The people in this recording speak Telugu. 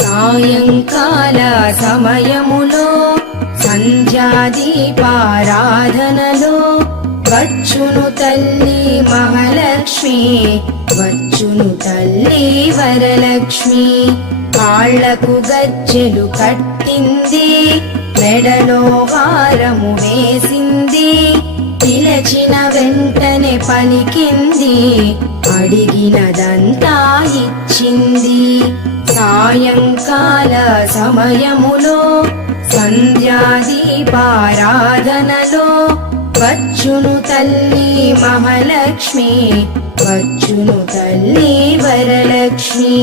సాయంకాల సమయములో సంధ్యాదీపారాధనలో వచ్చును తల్లి మహాలక్ష్మి, వచ్చును తల్లి వరలక్ష్మి. కాళ్లకు గజ్జెలు కట్టింది, మెడలో హారము వేసింది, పిలచిన వెంటనే పలికింది, అడిగినదంతా ఇచ్చింది. సాయంకాల సమయములో సంధ్యాదీపారాధనలో వచ్చును తల్లి మహాలక్ష్మి, వచ్చును తల్లి వరలక్ష్మి.